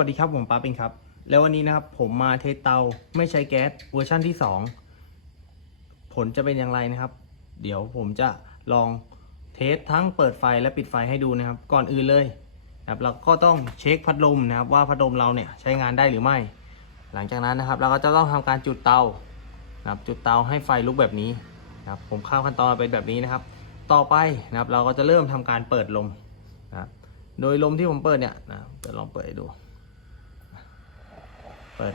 วัสดีครับผมปาปิงครับ แล้ววันนี้นะครับผมมาเทสเตาไม่ใช้แก๊สเวอร์ชั่นที่ 2 ผลจะเป็นอย่างไรนะครับ เดี๋ยวผมจะลองเทสทั้งเปิดไฟและปิดไฟให้ดูนะครับ ก่อนอื่นเลยนะครับเราก็ต้องเช็คพัดลมนะครับ ว่าพัดลมเราเนี่ยใช้งานได้หรือไม่ หลังจากนั้นนะครับ เราก็จะต้องทำการจุดเตานะครับจุดเตาให้ไฟลุกแบบนี้นะครับผมข้ามขั้นตอนเป็นแบบนี้นะครับ ต่อไปนะครับเราก็จะเริ่มทำการเปิดลมนะครับโดยลมที่ผมเปิดเนี่ยนะจะลองเปิดดู เปิด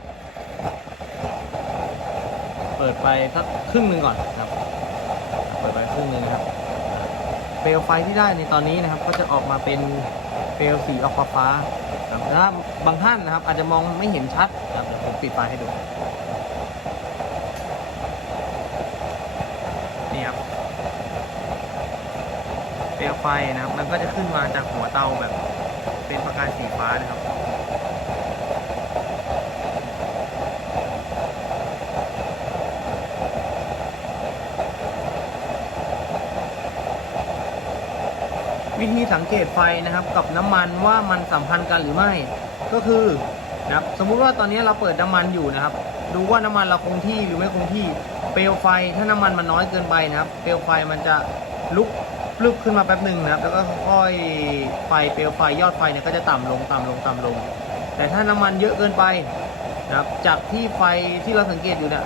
เปิดไปสักครึ่งหนึ่งก่อนครับ เปิดไปครึ่งหนึ่งนะครับ เปลวไฟที่ได้ในตอนนี้นะครับ ก็จะออกมาเป็นเปลวสีออกฟ้านะครับถ้าบางท่านนะครับ อาจจะมองไม่เห็นชัดนะครับเดี๋ยวผมปิดไฟให้ดูนี่ครับเปลวไฟนะครับ มันก็จะขึ้นมาจากหัวเตาแบบ เป็นประกายสีฟ้านะครับ วิธีสังเกตไฟนะครับกับน้ำมันว่ามันสัมพันธ์กันหรือไม่ ก็คือนะครับสมมุติว่าตอนนี้เราเปิดน้ำมันอยู่นะครับ ดูว่าน้ำมันเราคงที่หรือไม่คงที่ เปลวไฟถ้าน้ำมันมันน้อยเกินไปนะครับ เปลวไฟมันจะลุกพลึบขึ้นมาแป๊บหนึ่งนะครับ แล้วก็ค่อยไฟเปลวไฟยอดไฟเนี่ยก็จะต่ำลงต่ำลงต่ำลง แต่ถ้าน้ำมันเยอะเกินไปนะครับจากที่ไฟที่เราสังเกตอยู่เนี่ย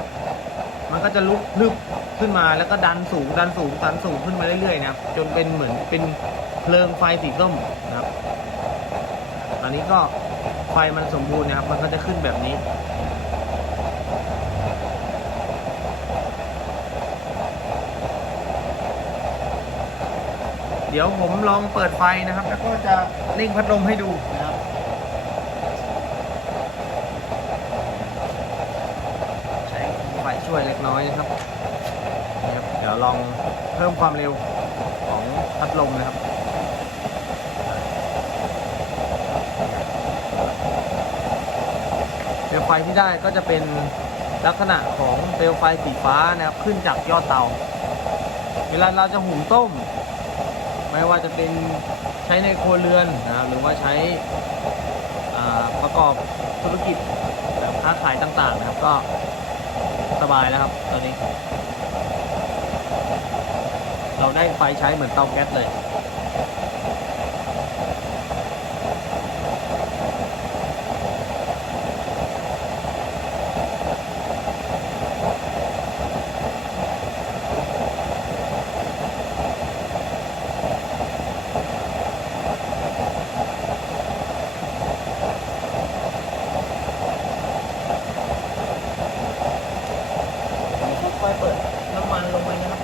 มันก็จะลุกพลึบ ขึ้นมาแล้วก็ดันสูงดันสูงดันสูงขึ้นมาเรื่อยๆนะครับจนเป็นเหมือนเป็นเพลิงไฟสีส้มนะครับตอนนี้ก็ไฟมันสมบูรณ์นะครับ มันก็จะขึ้นแบบนี้เดี๋ยวผมลองเปิดไฟนะครับ แล้วก็จะเร่งพัดลมให้ดูนะครับ ใช้ไฟช่วยเล็กน้อยนะครับนี่ครับ เดี๋ยว ลองเพิ่มความเร็วของพัดลมนะครับเปลวไฟที่ได้ก็จะเป็นลักษณะของเปลวไฟสีฟ้านะครับขึ้นจากยอดเตา เวลาเราจะหุงต้ม ไม่ว่าจะเป็นใช้ในครัวเรือนนะครับหรือว่าใช้ประกอบธุรกิจแบบค้าขายต่างๆนะครับก็สบายแล้วครับตอนนี้ เราได้ไฟใช้เหมือนเตาแก๊สเลย ค่อยๆเปิดน้ำมันลงไปนะครับ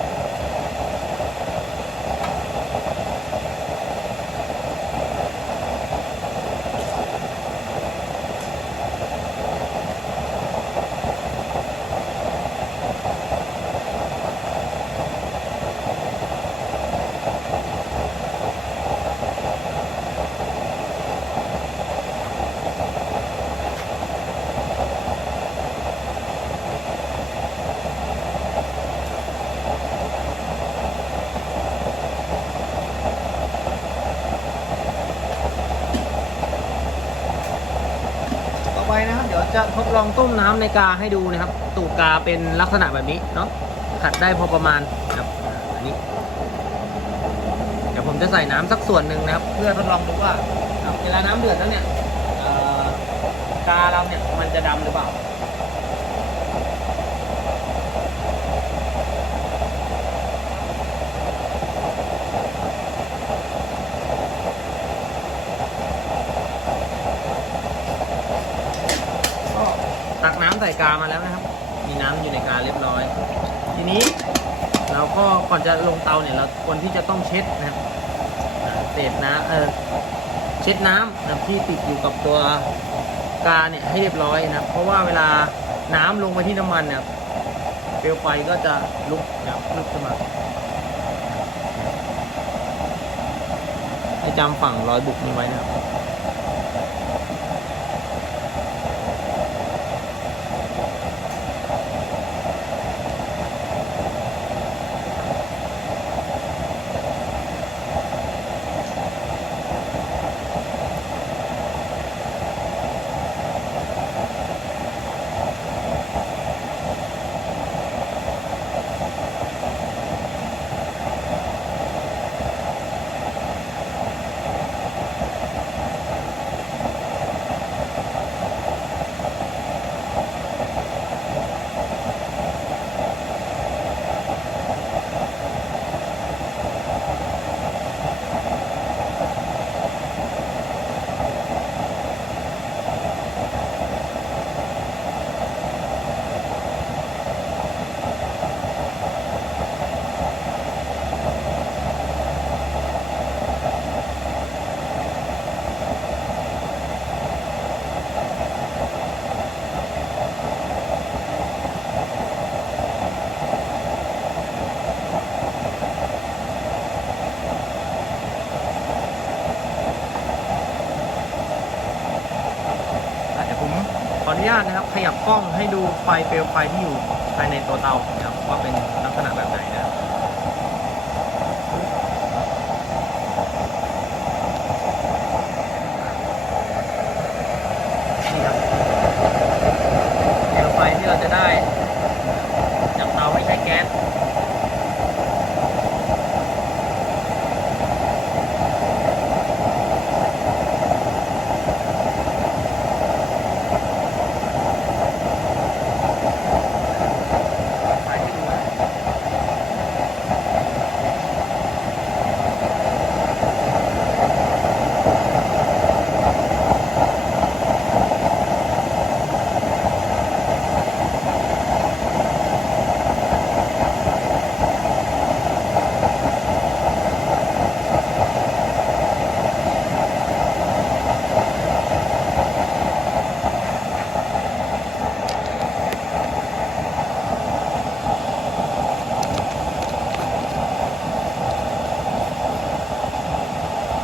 ต่อไปนะครับ เดี๋ยว จะทดลองต้มน้ำในกาให้ดูนะครับ ตูกกาเป็นลักษณะแบบนี้เนาะขัดได้พอประมาณครับอันนี้ เดี๋ยวผมจะใส่น้ำสักส่วนหนึ่งนะครับ เพื่อทดลองดูว่าเวลาน้ำเดือดแล้วเนี่ยกาเราเนี่ยมันจะดำหรือเปล่า ก็ตักน้ำ ใส่กามาแล้วนะครับ มีน้ำอยู่ในกาเรียบร้อย ทีนี้เราก็ก่อนจะลงเตาเนี่ยเราควรที่จะต้องเช็ดนะครับเศษน้ำเออเช็ดน้ำนะที่ติดอยู่กับตัวกาเนี่ยให้เรียบร้อยนะครับ เพราะว่าเวลาน้ำลงไปที่น้ำมันเนี่ยเปลวไฟก็จะลุกนะครับลุกขึ้นมาให้จำฝั่งรอยบุกนี้ไว้นะครับ นุ ญาตนะครับ ขยับกล้องให้ดูไฟเปลวไฟที่อยู่ภายในตัวเตานะครับว่าเป็นลักษณะแบบไหนนะครับนี่ครับเปลวไฟที่เราจะได้จากเตาไม่ใช่แก๊ส ถ่ายให้ดูนะ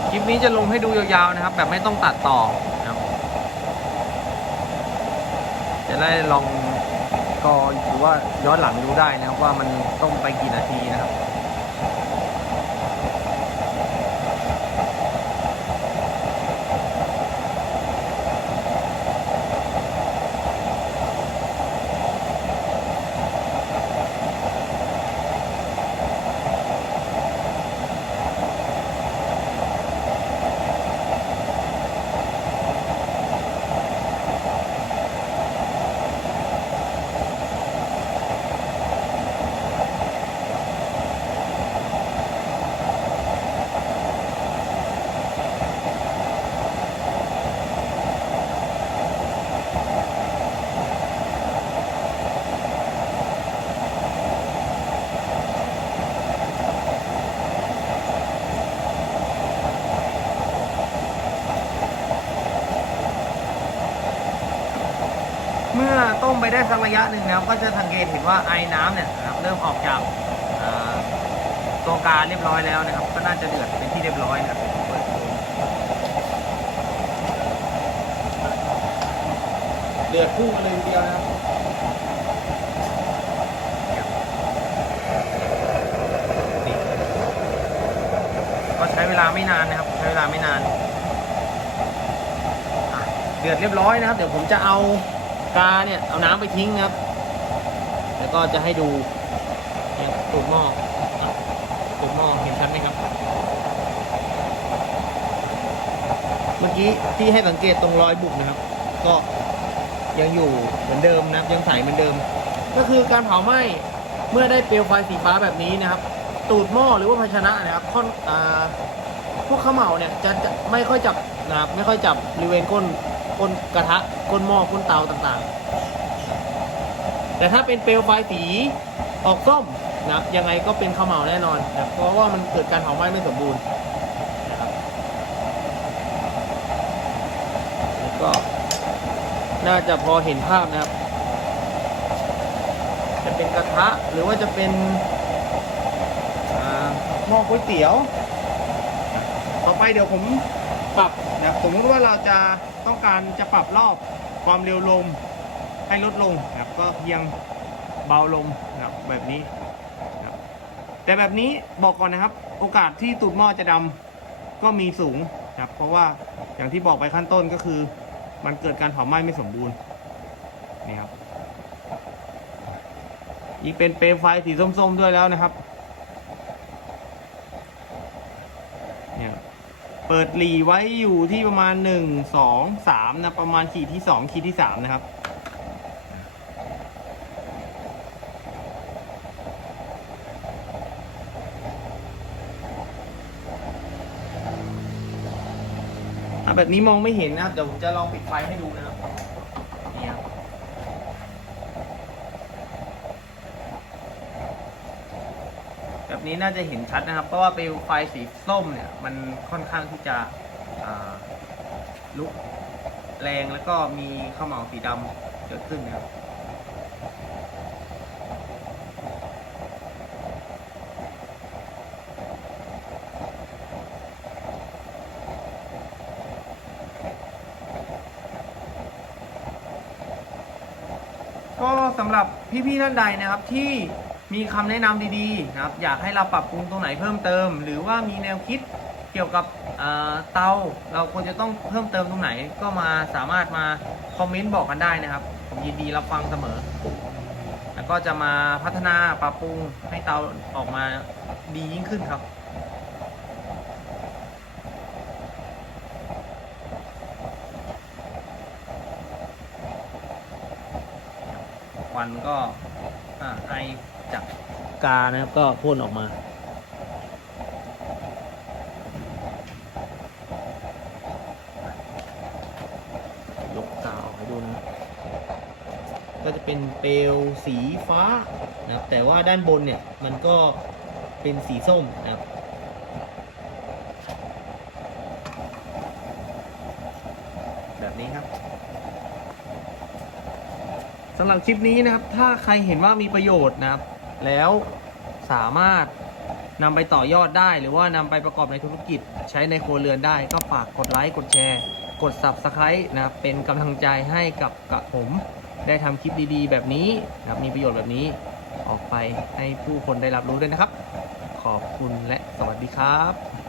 คลิ ปนี้จะลงให้ดูยาวๆนะครับ แบบไม่ต้องตัดต่อนะครับ จะได้ลองก็หรือว่าย้อนหลังดูได้นะครับว่ามันต้องไปกี่นาทีนะครับ ไปได้สักระยะหนึ่งนะครับก็จะสังเกตเห็นว่าไอ้น้ำเนี่ยนะครับเริ่มออกจากอ่าตัวกาเรียบร้อยแล้วนะครับ ก็น่าจะเดือดเป็นที่เรียบร้อยนะครับเปิดดูเดือดพุ่งมาเลยทีเดียวนะครับนี่ก็ใช้เวลาไม่นานนะครับ ใช้เวลาไม่นานอะเดือดเรียบร้อยนะครับ เดี๋ยวผมจะเอา กาเนี่ยเอาน้ำไปทิ้งนะครับ แล้วก็จะให้ดูเนี่ยตูดหม้ออะตูดหม้อเห็นชัดไหมครับ เมื่อกี้ที่ให้สังเกตตรงรอยบุบนะครับ ก็ยังอยู่เหมือนเดิมนะครับ ยังใสเหมือนเดิม ก็คือการเผาไหม้เมื่อได้เปลวไฟสีฟ้าแบบนี้นะครับ ตูดหม้อหรือว่าภาชนะนะครับค่อนอพวกข้าวเหมาเนี่ยจะจะไม่ค่อยจับนะครับไม่ค่อยจับบริเวณก้น ก้นกระทะก้นหม้อก้นเตาต่างๆ แต่ถ้าเป็นเปลวไฟสีออกส้มนะครับยังไงก็เป็นข้าวเหมาแน่นอนนะครับเพราะว่ามันเกิดการเผาไหม้ไม่สมบูรณ์นะครับแล้วก็น่าจะพอเห็นภาพนะครับ จะเป็นกระทะหรือว่าจะเป็นหม้อก๋วยเตี๋ยว ต่อไปเดี๋ยวผม สมมติว่าเราจะต้องการจะปรับรอบความเร็วลมให้ลดลงนะครับก็เพียงเบาลงนะครับแบบนี้นะครับแต่แบบนี้บอกก่อนนะครับ โอกาสที่ตูดหม้อจะดำก็มีสูงนะครับเพราะว่าอย่างที่บอกไปขั้นต้นก็คือ มันเกิดการเผาไหม้ไม่สมบูรณ์นี่ครับนี่เป็นเปลวไฟสีส้มๆด้วยแล้วนะครับ เนี่ยเปิดหลีไว้อยู่ที่ประมาณหนึ่งสองสามนะประมาณขีดที่สองขีดที่สามนะครับแบบนี้มองไม่เห็นนะครับ เดี๋ยวผมจะลองปิดไฟให้ดูนะครับนี่ครับ แบบนี้น่าจะเห็นชัดนะครับ เพราะว่าเปลวไฟสีส้มเนี่ยมันค่อนข้างที่จะลุกแรงแล้วก็มีข้าวเหมาสีดำเกิดขึ้นนะครับก็สำหรับพี่ๆท่านใดนะครับที่ มีคำแนะนำดีๆนะครับ อยากให้เราปรับปรุงตรงไหนเพิ่มเติม หรือว่ามีแนวคิดเกี่ยวกับเตาเราควรจะต้องเพิ่มเติมตรงไหนก็มาสามารถมาคอมเมนต์บอกกันได้นะครับ ผมยินดีรับฟังเสมอ แล้วก็จะมาพัฒนาปรับปรุงให้เตาออกมาดียิ่งขึ้นครับควันก็ไอ จากกานะครับก็พ่นออกมายกกาวให้ดูนก็จะเป็นเปลวสีฟ้านะครับแต่ว่าด้านบนเนี่ยมันก็เป็นสีส้มนะครับแบบนี้ครับสำหรับคลิปนี้นะครับ ถ้าใครเห็นว่ามีประโยชน์นะครับ แล้วสามารถนำไปต่อยอดได้ หรือว่านำไปประกอบในธุรกิจใช้ในครัวเรือนได้ ก็ฝากกดไลค์กดแชร์ กด Subscribe นะครับเป็นกำลังใจให้กับกับผม ได้ทำคลิปดีๆ แบบนี้นะครับมีประโยชน์แบบนี้ออกไปให้ผู้คนได้รับรู้ด้วยนะครับ ขอบคุณและสวัสดีครับ